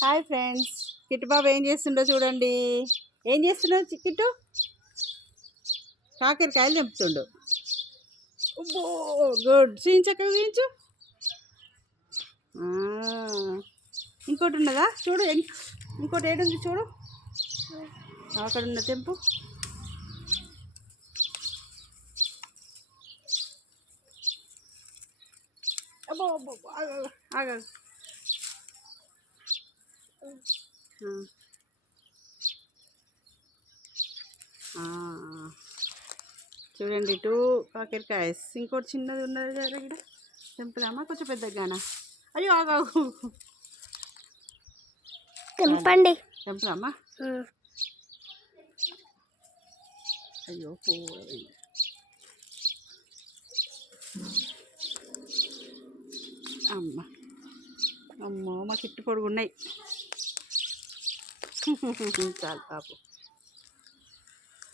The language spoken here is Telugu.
హాయ్ ఫ్రెండ్స్, కిట్టు బాబు ఏం చేస్తుండో చూడండి. ఏం చేస్తున్నావు కిట్టు? కాకరకాయలు తెంపుతుండు. గుడ్, చూయించక్క చూయించు. ఇంకోటి ఉన్నదా చూడు, ఇంకోటి ఏడుంది చూడు, అక్కడ ఉన్న తెంపు. అబ్బో అబ్బో ఆగ. చూడండి, 2 కాకరకాయస్. ఇంకోటి చిన్నది ఉన్నది కదా ఇక్కడ, తెంపుదామా? కొంచెం పెద్దగానా? అయ్యో ఆగాగు, తెంపండి. తెంపుదామా? అయ్యో పోయి. అమ్మ అమ్మో, మా కిట్టు పొడుగున్నాయి. చాలు పాపు.